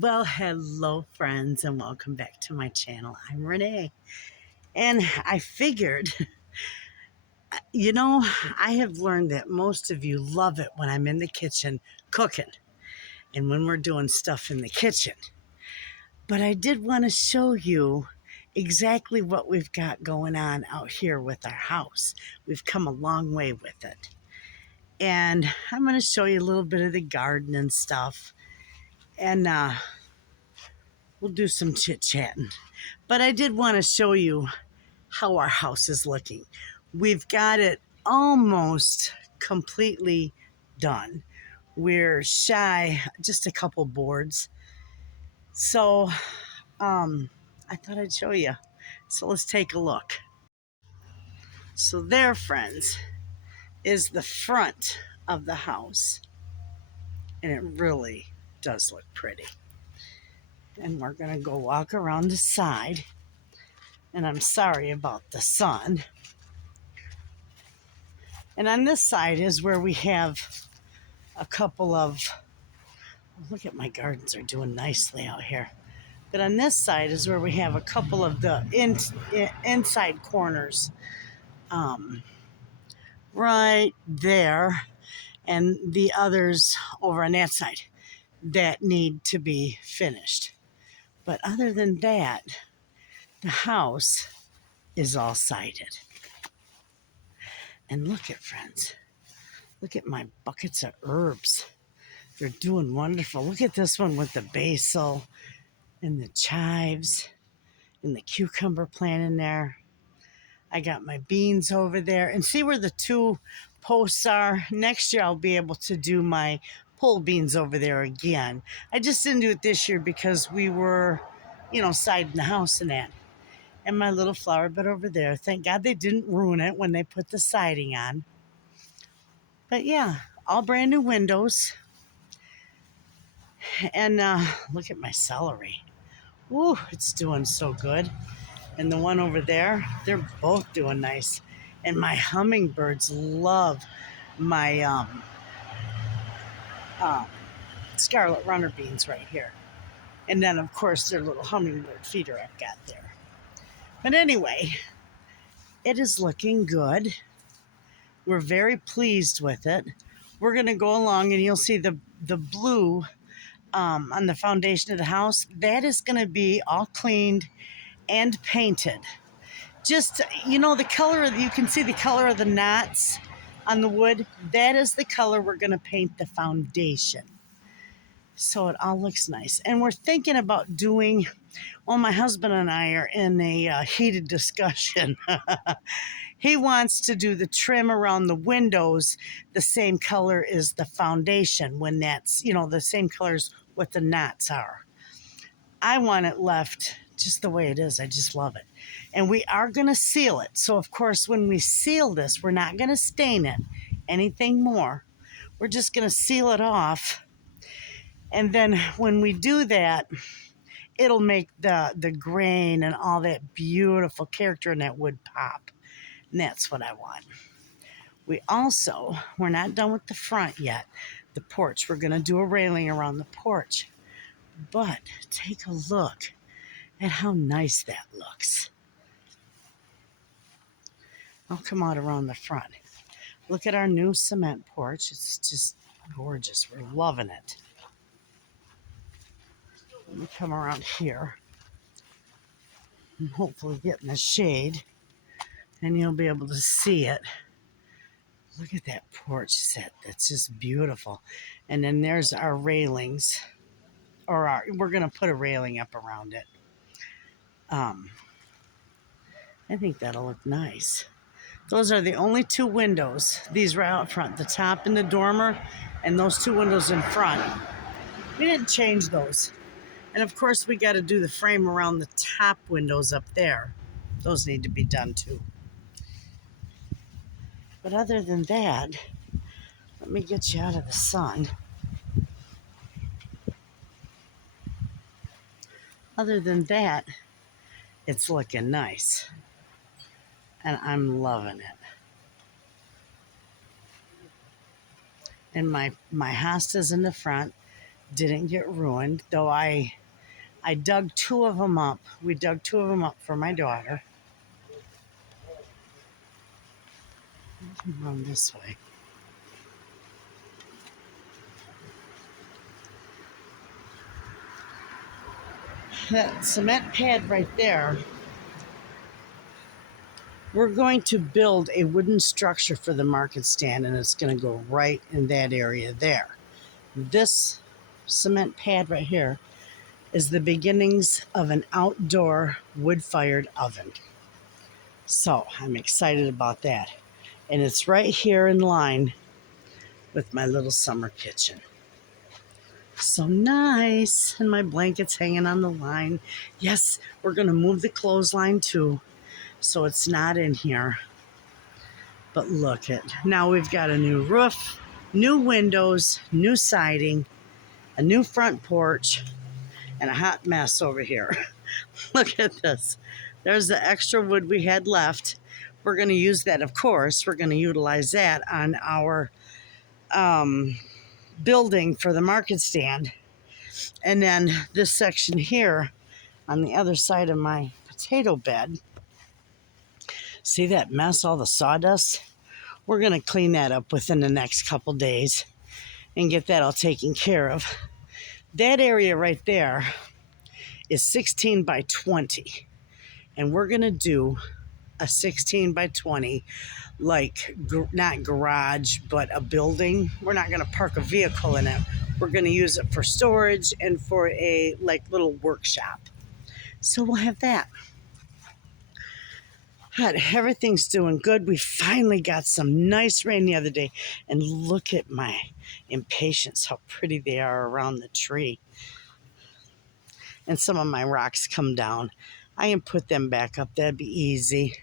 Well, hello, friends, and welcome back to my channel. I'm Renee, and I figured, I have learned that most of you love it when I'm in the kitchen cooking and when we're doing stuff in the kitchen. But I did want to show you exactly what we've got going on out here with our house. We've come a long way with it. And I'm going to show you a little bit of the garden and stuff. And we'll do some chit-chatting. But I did want to show you how our house is looking. We've got it almost completely done. We're shy just a couple boards. So I thought I'd show you. So let's take a look. So there, friends, is the front of the house. And it really does look pretty. And we're going to go walk around the side. And I'm sorry about the sun. And on this side is where we have a couple of, look at my gardens are doing nicely out here. But on this side is where we have a couple of the inside corners right there, and the others over on that side that need to be finished. But other than that, the house is all sided. And look at, friends, look at my buckets of herbs. They're doing wonderful. Look at this one with the basil and the chives and the cucumber plant in there. I got my beans over there. And see where the two posts are? Next year I'll be able to do my pole beans over there again. I just didn't do it this year because we were, siding the house and that. And my little flower bed over there. Thank God they didn't ruin it when they put the siding on. But yeah, all brand new windows. And look at my celery. Ooh, it's doing so good. And the one over there, they're both doing nice. And my hummingbirds love my scarlet runner beans right here. And then, of course, their little hummingbird feeder I've got there. But anyway, it is looking good. We're very pleased with it. We're going to go along and you'll see the blue on the foundation of the house. That is going to be all cleaned and painted. Just, the color, you can see the color of the knots on the wood. That is the color we're going to paint the foundation. So it all looks nice. And we're thinking about doing, well, my husband and I are in a heated discussion. He wants to do the trim around the windows the same color as the foundation when that's, the same colors what the knots are. I want it left just the way it is. I just love it. And we are going to seal it. So, of course, when we seal this, we're not going to stain it anything more. We're just going to seal it off. And then when we do that, it'll make the grain and all that beautiful character in that wood pop. And that's what I want. We're not done with the front yet. The porch, we're going to do a railing around the porch. But take a look at how nice that looks. I'll come out around the front. Look at our new cement porch. It's just gorgeous. We're loving it. Let me come around here and hopefully get in the shade and you'll be able to see it. Look at that porch set. That's just beautiful. And then there's our railings. We're going to put a railing up around it. I think that'll look nice. Those are the only two windows. These are out front, the top and the dormer, and those two windows in front. We didn't change those. And of course, we got to do the frame around the top windows up there. Those need to be done too. But other than that, let me get you out of the sun. Other than that, it's looking nice. And I'm loving it. And my hosta's in the front. didn't get ruined, though I dug two of them up. We dug two of them up for my daughter. Run this way. That cement pad right there, we're going to build a wooden structure for the market stand, and it's going to go right in that area there. This cement pad right here is the beginnings of an outdoor wood-fired oven. So I'm excited about that. And it's right here in line with my little summer kitchen. So nice. And my blanket's hanging on the line. Yes, we're going to move the clothesline too, so it's not in here. But look at, now we've got a new roof, new windows, new siding, a new front porch, and a hot mess over here. Look at this. There's the extra wood we had left. We're going to use that, of course. We're going to utilize that on our building for the market stand. And then this section here on the other side of my potato bed. See that mess, all the sawdust? We're going to clean that up within the next couple days and get that all taken care of. That area right there is 16 by 20. And we're going to do a 16 by 20, like not garage, but a building. We're not going to park a vehicle in it. We're going to use it for storage and for a like little workshop. So we'll have that. But everything's doing good. We finally got some nice rain the other day. And look at my impatiens, how pretty they are around the tree. And some of my rocks come down. I can put them back up. That'd be easy.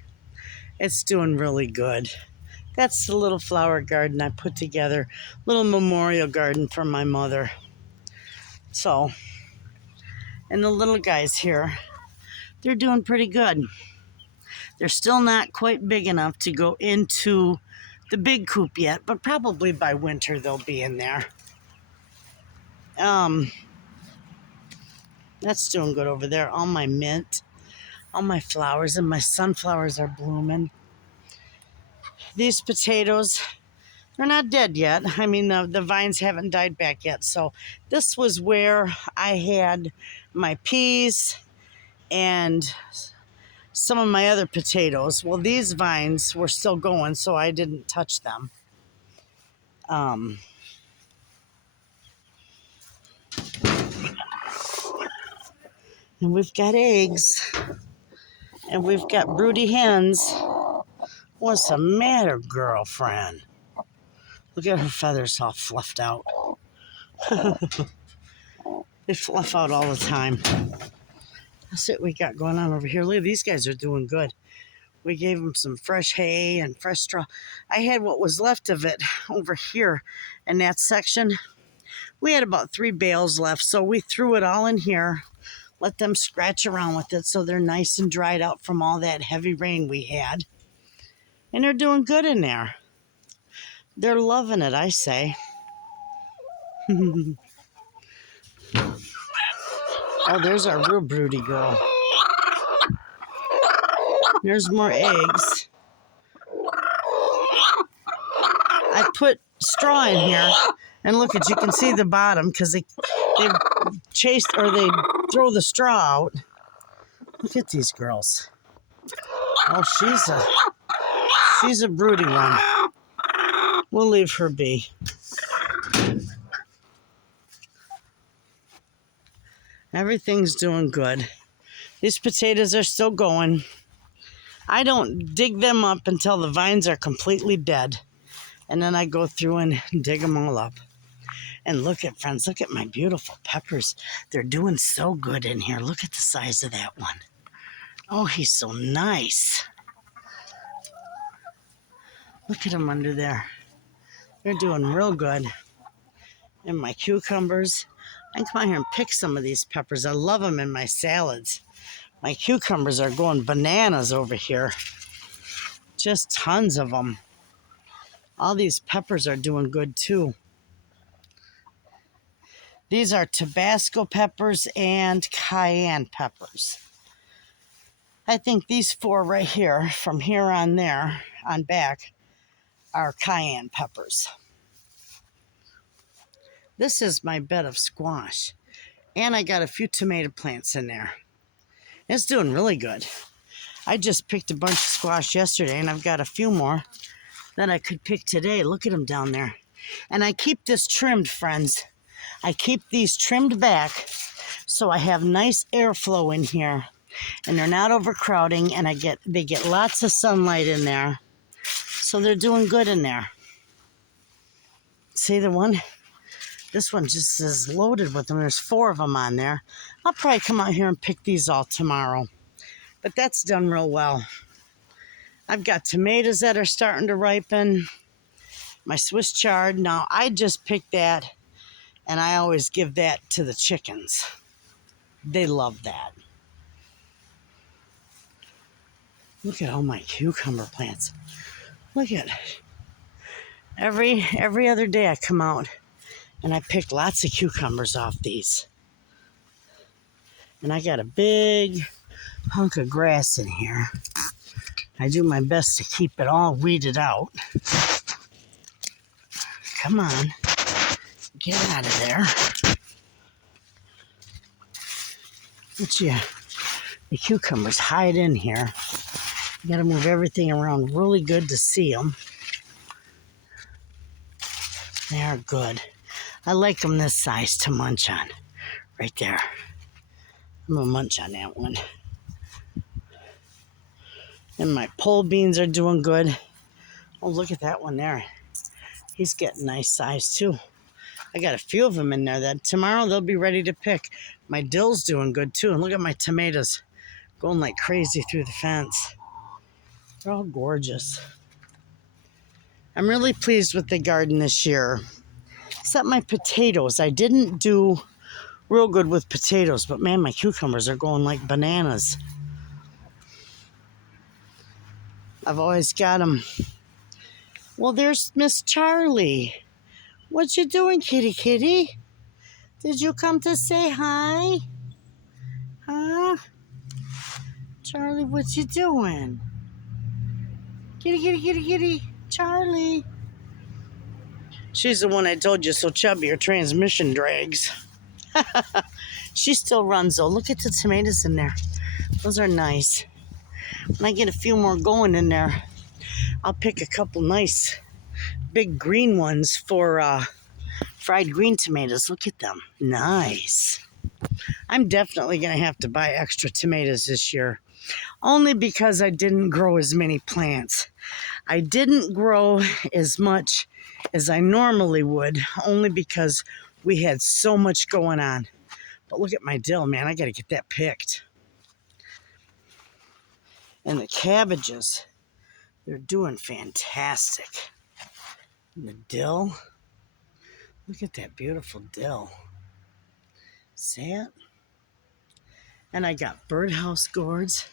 It's doing really good. That's the little flower garden I put together. Little memorial garden for my mother. So, and the little guys here, they're doing pretty good. They're still not quite big enough to go into the big coop yet, but probably by winter they'll be in there. That's doing good over there. All my mint, all my flowers, and my sunflowers are blooming. These potatoes, they're not dead yet. I mean, the vines haven't died back yet. So this was where I had my peas and some of my other potatoes. Well, these vines were still going, so I didn't touch them. And we've got eggs. And we've got broody hens. What's the matter, girlfriend? Look at her feathers all fluffed out. They fluff out all the time. That's what we got going on over here. Look, these guys are doing good. We gave them some fresh hay and fresh straw. I had what was left of it over here in that section. We had about 3 bales left, so we threw it all in here, let them scratch around with it so they're nice and dried out from all that heavy rain we had. And they're doing good in there. They're loving it, I say. Oh, there's our real broody girl. There's more eggs. I put straw in here, and look at, you can see the bottom because they chased, or they throw the straw out. Look at these girls. Oh, she's a broody one. We'll leave her be. Everything's doing good. These potatoes are still going. I don't dig them up until the vines are completely dead. And then I go through and dig them all up. And look at, friends, look at my beautiful peppers. They're doing so good in here. Look at the size of that one. Oh, he's so nice. Look at him under there. They're doing real good. And my cucumbers. I can come out here and pick some of these peppers. I love them in my salads. My cucumbers are going bananas over here. Just tons of them. All these peppers are doing good too. These are Tabasco peppers and cayenne peppers. I think these 4 right here, from here on there, on back, are cayenne peppers. This is my bed of squash. And I got a few tomato plants in there. It's doing really good. I just picked a bunch of squash yesterday, and I've got a few more that I could pick today. Look at them down there. And I keep this trimmed, friends. I keep these trimmed back so I have nice airflow in here, and they're not overcrowding, and they get lots of sunlight in there. So they're doing good in there. See the one? This one just is loaded with them. There's 4 of them on there. I'll probably come out here and pick these all tomorrow. But that's done real well. I've got tomatoes that are starting to ripen. My Swiss chard. Now, I just picked that, and I always give that to the chickens. They love that. Look at all my cucumber plants. Look at it. Every other day I come out and I pick lots of cucumbers off these. And I got a big hunk of grass in here. I do my best to keep it all weeded out. Come on. Get out of there. But yeah, the cucumbers hide in here. You gotta move everything around really good to see them. They are good. I like them this size to munch on. Right there. I'm gonna munch on that one. And my pole beans are doing good. Oh, look at that one there. He's getting nice size too. I got a few of them in there that tomorrow they'll be ready to pick. My dill's doing good too. And look at my tomatoes going like crazy through the fence. They're all gorgeous. I'm really pleased with the garden this year. Except my potatoes. I didn't do real good with potatoes, but man, my cucumbers are going like bananas. I've always got them. Well, there's Miss Charlie. What you doing, kitty kitty? Did you come to say hi? Huh? Charlie, what you doing? Kitty, kitty, kitty, kitty. Charlie. She's the one I told you so chubby her transmission drags. She still runs though. Look at the tomatoes in there. Those are nice. When I get a few more going in there, I'll pick a couple nice big green ones for fried green tomatoes. Look at them. Nice. I'm definitely going to have to buy extra tomatoes this year. Only because I didn't grow as many plants. I didn't grow as much as I normally would, only because we had so much going on. But look at my dill, man. I got to get that picked. And the cabbages, they're doing fantastic. And the dill, look at that beautiful dill. See it? And I got birdhouse gourds.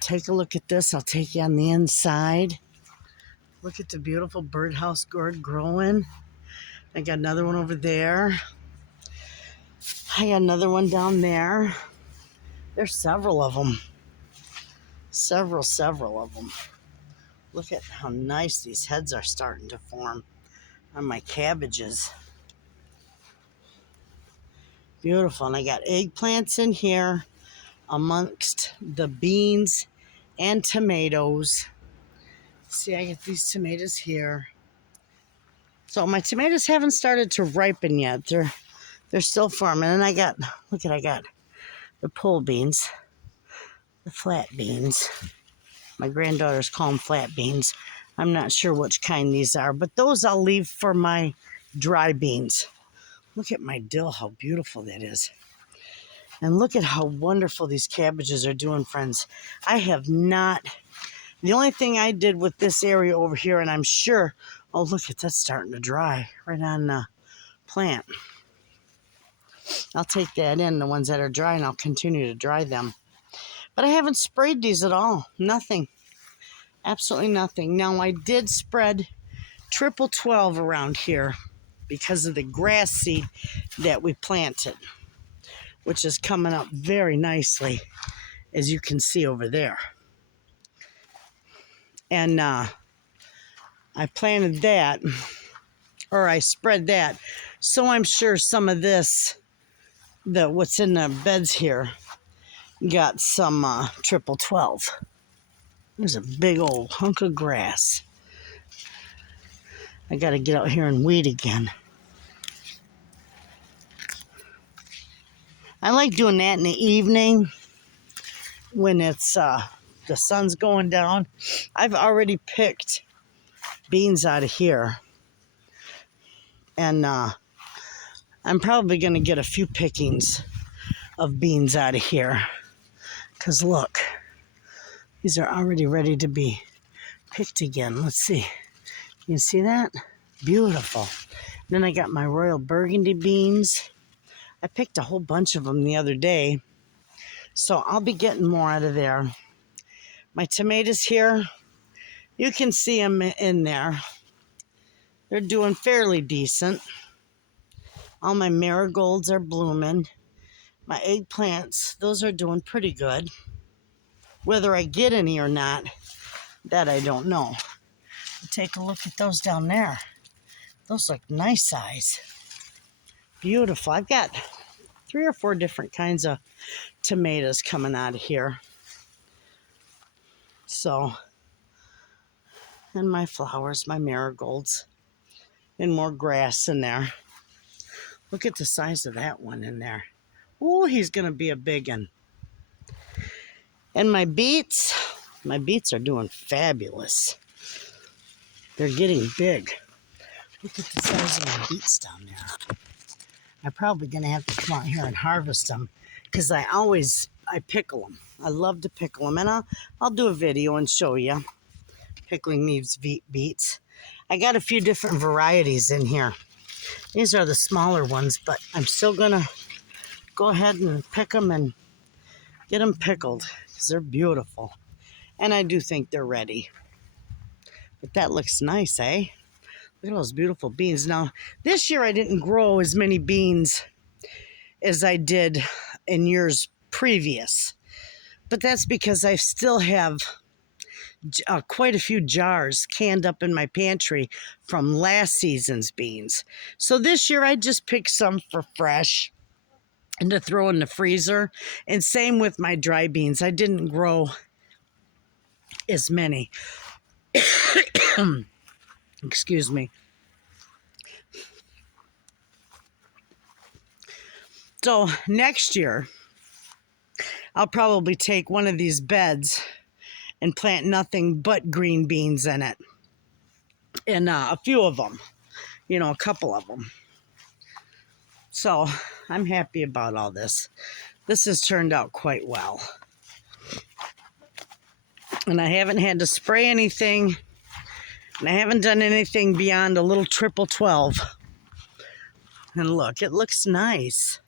Take a look at this. I'll take you on the inside. Look at the beautiful birdhouse gourd growing. I got another one over there. I got another one down there. There's several of them. Several of them. Look at how nice these heads are starting to form on my cabbages. Beautiful. And I got eggplants in here amongst the beans and tomatoes. See, I get these tomatoes here. So my tomatoes haven't started to ripen yet. They're still forming. And I got the pole beans, the flat beans. My granddaughters call them flat beans. I'm not sure which kind these are, but those I'll leave for my dry beans. Look at my dill, how beautiful that is. And look at how wonderful these cabbages are doing, friends. The only thing I did with this area over here, and I'm sure, oh, look at that starting to dry right on the plant. I'll take that in, the ones that are dry, and I'll continue to dry them. But I haven't sprayed these at all. Nothing. Absolutely nothing. Now, I did spread triple 12 around here. because of the grass seed that we planted, which is coming up very nicely, as you can see over there. And I planted that, or I spread that, so I'm sure some of this, what's in the beds here, got some triple 12. There's a big old hunk of grass. I got to get out here and weed again. I like doing that in the evening when it's the sun's going down. I've already picked beans out of here, and I'm probably going to get a few pickings of beans out of here, because look, these are already ready to be picked again. Let's see. You see that? Beautiful. Then I got my royal burgundy beans. I picked a whole bunch of them the other day, so I'll be getting more out of there. My tomatoes here, you can see them in there. They're doing fairly decent. All my marigolds are blooming. My eggplants, those are doing pretty good. Whether I get any or not, that I don't know. Take a look at those down there. Those look nice size. Beautiful. I've got 3 or 4 different kinds of tomatoes coming out of here. So, and my flowers, my marigolds, and more grass in there. Look at the size of that one in there. Oh, he's going to be a big one. And my beets are doing fabulous. They're getting big. Look at the size of my beets down there. I'm probably going to have to come out here and harvest them, because I pickle them. I love to pickle them, and I'll do a video and show you pickling these beets. I got a few different varieties in here. These are the smaller ones, but I'm still going to go ahead and pick them and get them pickled, because they're beautiful. And I do think they're ready. But that looks nice, eh? Look at those beautiful beans. Now, this year I didn't grow as many beans as I did in years previous. But that's because I still have quite a few jars canned up in my pantry from last season's beans. So this year I just picked some for fresh and to throw in the freezer. And same with my dry beans. I didn't grow as many. Excuse me. So next year, I'll probably take one of these beds and plant nothing but green beans in it. And a few of them, a couple of them. So I'm happy about all this. This has turned out quite well. And I haven't had to spray anything. And I haven't done anything beyond a little triple 12. And look, it looks nice.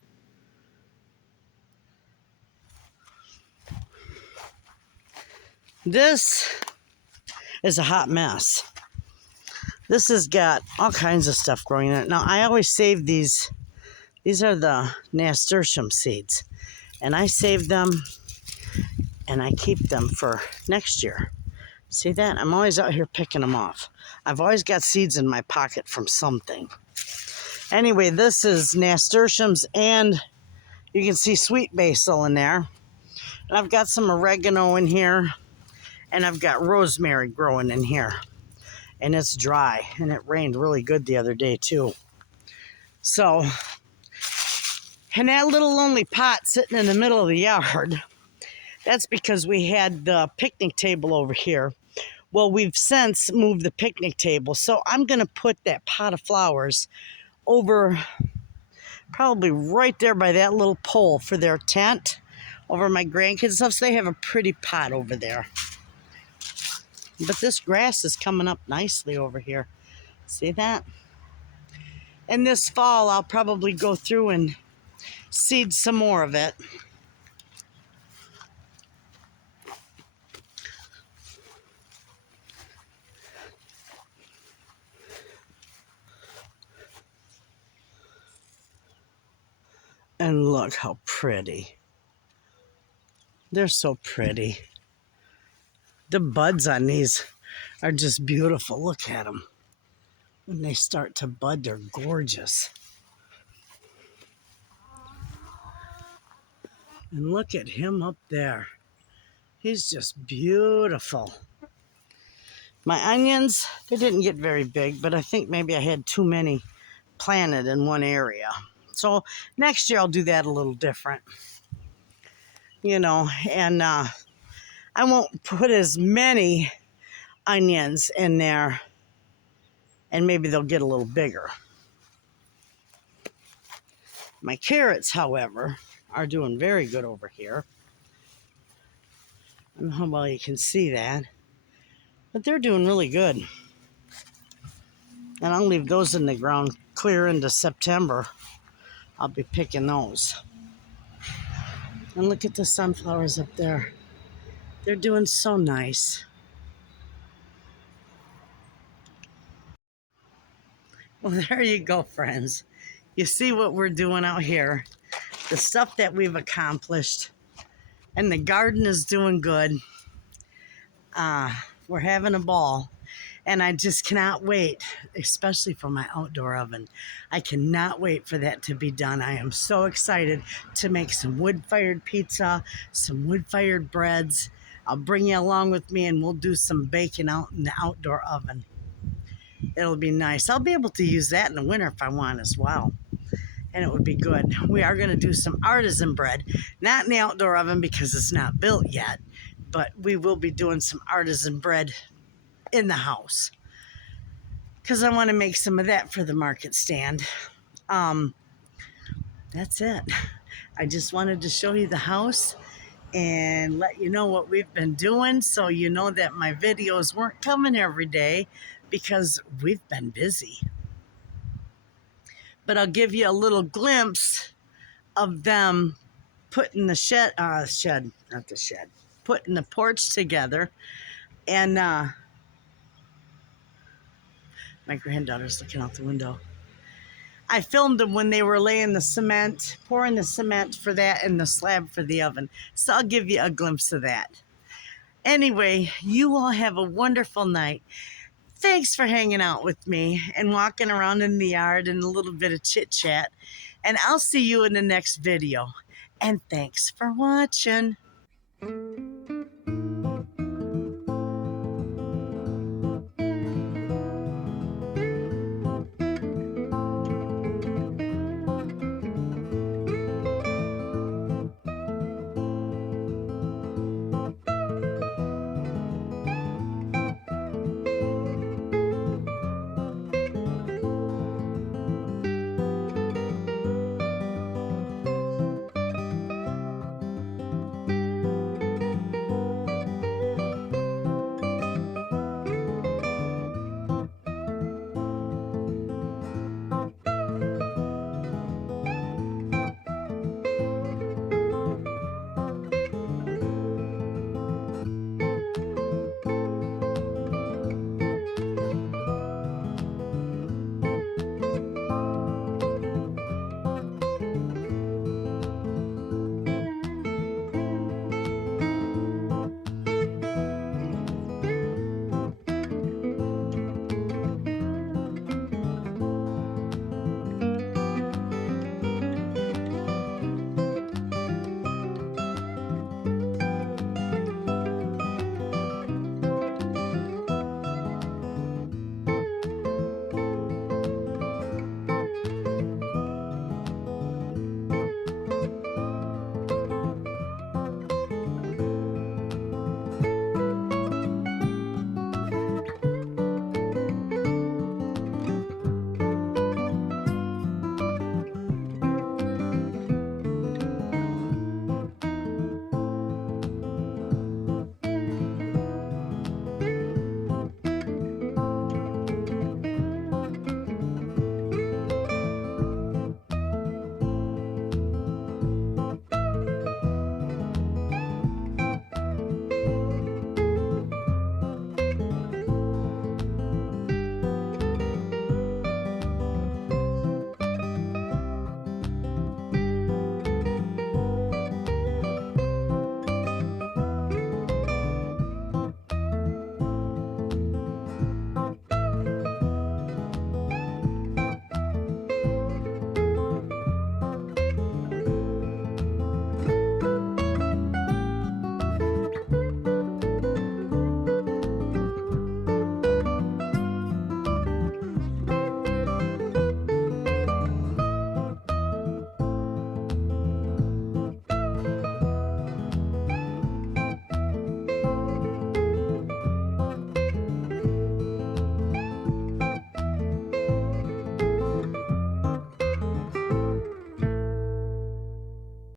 This is a hot mess. This has got all kinds of stuff growing in it. Now, I always save these. These are the nasturtium seeds. And I save them and I keep them for next year. See that? I'm always out here picking them off. I've always got seeds in my pocket from something. Anyway, this is nasturtiums, and you can see sweet basil in there. And I've got some oregano in here, and I've got rosemary growing in here. And it's dry, and it rained really good the other day too. So, and that little lonely pot sitting in the middle of the yard, that's because we had the picnic table over here. Well, we've since moved the picnic table, so I'm going to put that pot of flowers over probably right there by that little pole for their tent over my grandkids' stuff, so they have a pretty pot over there. But this grass is coming up nicely over here. See that? And this fall, I'll probably go through and seed some more of it. And look how pretty. They're so pretty. The buds on these are just beautiful. Look at them. When they start to bud, they're gorgeous. And look at him up there. He's just beautiful. My onions, they didn't get very big, but I think maybe I had too many planted in one area. So next year I'll do that a little different, and I won't put as many onions in there, and maybe they'll get a little bigger. My carrots, however, are doing very good over here. I don't know how well you can see that, but they're doing really good. And I'll leave those in the ground clear into September. I'll be picking those. And look at the sunflowers up there. They're doing so nice. Well, there you go, friends. You see what we're doing out here. The stuff that we've accomplished. And the garden is doing good. We're having a ball. And I just cannot wait, especially for my outdoor oven. I cannot wait for that to be done. I am so excited to make some wood-fired pizza, some wood-fired breads. I'll bring you along with me and we'll do some baking out in the outdoor oven. It'll be nice. I'll be able to use that in the winter if I want as well. And it would be good. We are going to do some artisan bread, not in the outdoor oven because it's not built yet, but we will be doing some artisan bread in the house because I want to make some of that for the market stand. That's it. I just wanted to show you the house and let you know what we've been doing, so you know that my videos weren't coming every day because we've been busy. But I'll give you a little glimpse of them putting the putting the porch together. And my granddaughter's looking out the window. I filmed them when they were laying the cement, pouring the cement for that and the slab for the oven. So I'll give you a glimpse of that. Anyway, you all have a wonderful night. Thanks for hanging out with me and walking around in the yard and a little bit of chit chat. And I'll see you in the next video. And thanks for watching.